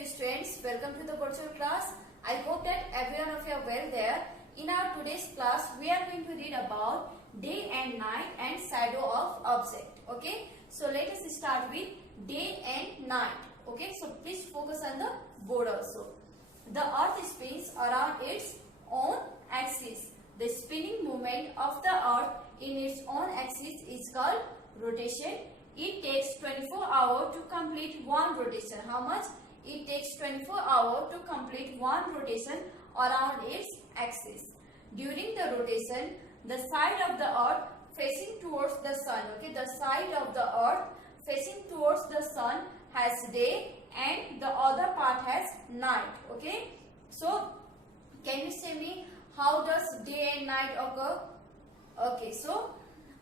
dear students, welcome to the virtual class. I hope that everyone of you are well there. In our today's class, we are going to read about day and night and shadow of object. Okay, so let us start with day and night. Okay, so please focus on the board also. The earth spins around its own axis. The spinning movement of the earth in its own axis is called rotation. It takes 24 hours to complete one rotation. How much? It takes 24 hours to complete one rotation around its axis. During the rotation, the side of the earth facing towards the sun, okay, the side of the earth facing towards the sun has day and the other part has night, okay. So, can you say me how does day and night occur? Okay, so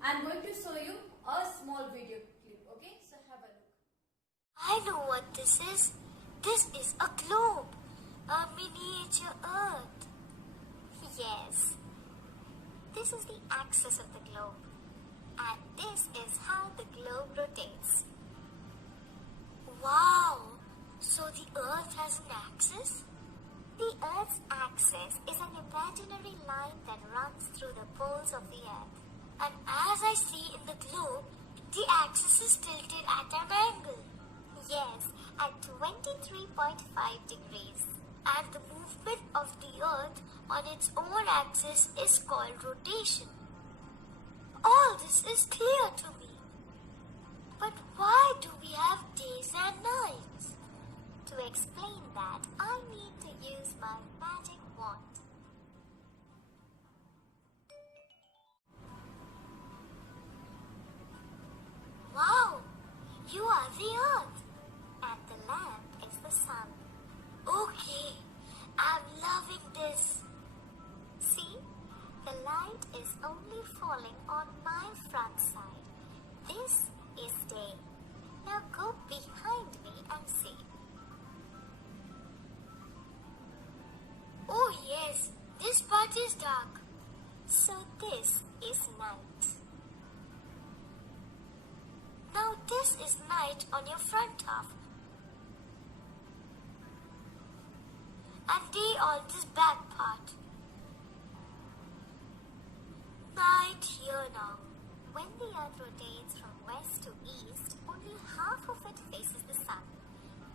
I am going to show you a small video clip, okay, so have a look. I know what this is. This is a globe, a miniature Earth. Yes, this is the axis of the globe, and this is how the globe rotates. Wow! So the Earth has an axis? The Earth's axis is an imaginary line that runs through the poles of the Earth. And as I see in the globe, the axis is tilted at an angle. Yes, at 23.5 degrees. And the movement of the Earth on its own axis is called rotation. All this is clear to me. But why do we have days and nights? To explain that, I need to use my magic wand. Wow! You are the Earth, and the lamp is the sun. Okay, I'm loving this. See, the light is only falling on my front side. This is day. Now go behind me and see. Oh yes, this part is dark. So this is night. Now this is night on your front half. And day on this back part. Night here now. When the earth rotates from west to east, only half of it faces the sun.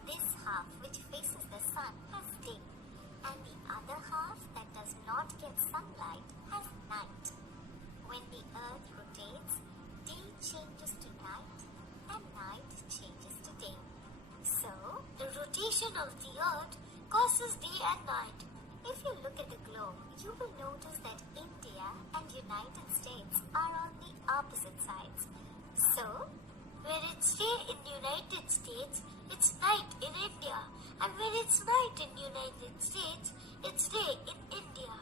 This half which faces the sun has day, and the other half that does not get sunlight has night. When the earth rotates, day changes to night and night changes to day. So, the rotation of the earth causes day and night. If you look at the globe, you will notice that India and United States are on the opposite sides. So, when it's day in United States, it's night in India. And when it's night in United States, it's day in India.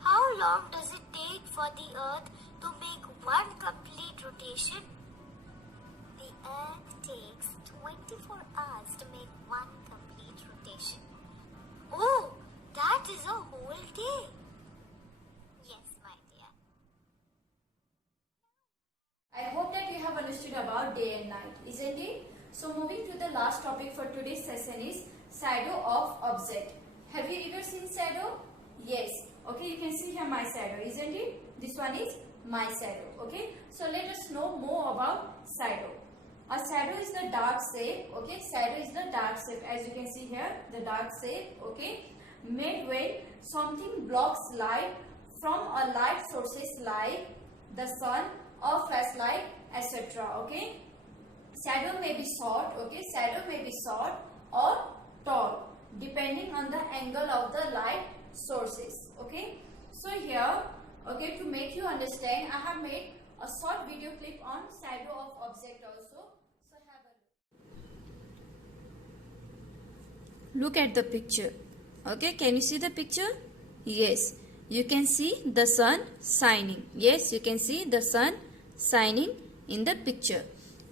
How long does it take for the earth to make one complete rotation? The earth takes 24 hours to make one complete rotation. Oh, that is a whole day. Yes, my dear. I hope that you have understood about day and night, isn't it? So moving to the last topic for today's session is shadow of object. Have you ever seen shadow? Yes. Okay, you can see here my shadow, isn't it? This one is my shadow. Okay, so let us know more about shadow. A shadow is the dark shape. Okay, shadow is the dark shape, as you can see here, the dark shape. Okay, made when something blocks light from a light sources like the sun or flashlight, etc. Okay, shadow may be short. Okay, shadow may be short or tall depending on the angle of the light sources. Okay, so here, okay, to make you understand, I have made a short video clip on shadow of object also. So have a look at the picture. Okay, can you see the picture? Yes, you can see the sun shining. Yes, you can see the sun shining in the picture.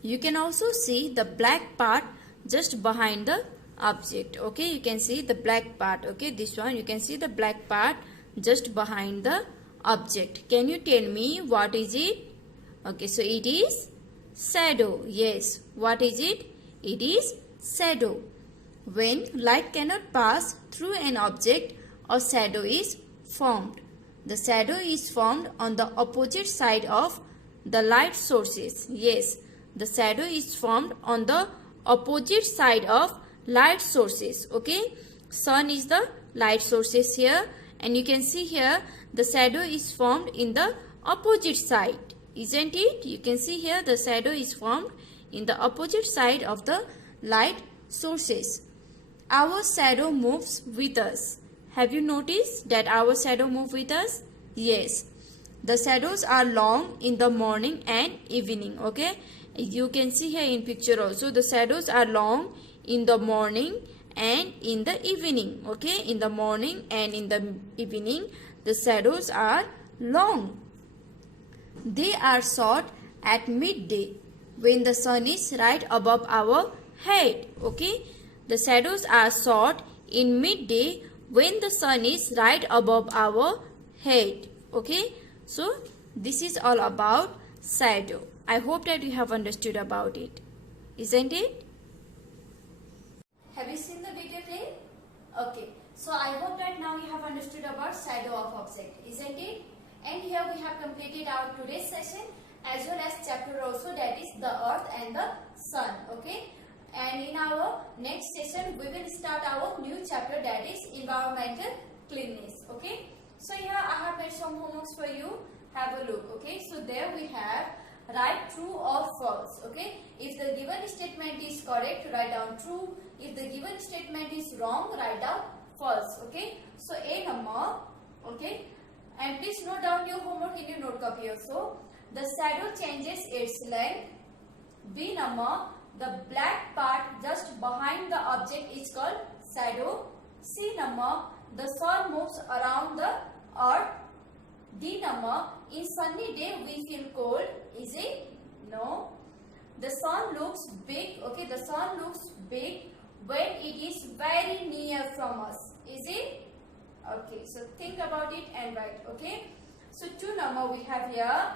You can also see the black part just behind the object. Okay, you can see the black part. Okay, this one, you can see the black part just behind the object. Can you tell me what is it? Okay, so it is shadow. Yes, what is it? It is shadow. when light cannot pass through an object, a shadow is formed. The shadow is formed on the opposite side of the light sources. Yes, the shadow is formed on the opposite side of light sources. Okay, sun is the light sources here, and you can see here the shadow is formed in the opposite side, isn't it? You can see here the shadow is formed in the opposite side of the light sources. Our shadow moves with us. Have you noticed that our shadow moves with us? Yes. The shadows are long in the morning and evening. Okay. You can see here in picture also the shadows are long in the morning and in the evening. Okay. In the morning and in the evening the shadows are long. They are short at midday when the sun is right above our head. Okay. The shadows are short in midday when the sun is right above our head. Okay. So this is all about shadow. I hope that you have understood about it. Isn't it? Have you seen the video clip? Okay. So I hope that now you have understood about shadow of object. Isn't it? And here we have completed our today's session as well as chapter also, that is the earth and the sun. Okay. And in our next session we will start our new chapter, that is environmental cleanliness. Okay. So here I have made some homeworks for you. Have a look. Okay. So there we have write true or false. Okay. If the given statement is correct, write down true. If the given statement is wrong, write down false. Okay. So A number. Okay. And please note down your homework in your note copy also. The shadow changes its length. B number. The black part just behind the object is called shadow. C number. The sun moves around the earth. D number. In sunny day we feel cold. Is it? No. The sun looks big. Okay. The sun looks big when it is very near from us. Is it? Okay. So think about it and write. Okay. So 2 number we have here.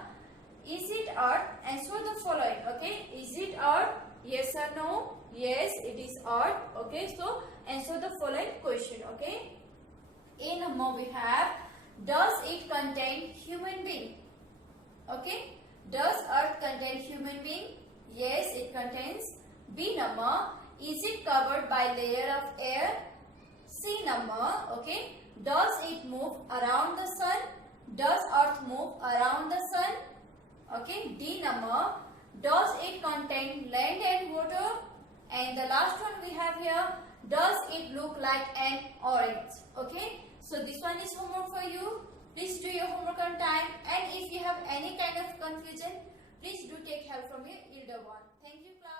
Is it earth? Answer the following. Okay. Is it earth? Yes or no? Yes, it is earth. Okay. So answer the following question. Okay. A number we have. Does it contain human being? Okay. Does earth contain human being? Yes, it contains. B number. Is it covered by layer of air? C number. Okay. Does it move around the sun? Does earth move around the sun? Okay. D number. Does it contain land and water? And the last one we have here. Does it look like an orange? Okay. So this one is homework for you. Please do your homework on time. And if you have any kind of confusion, please do take help from your elder one. Thank you, class.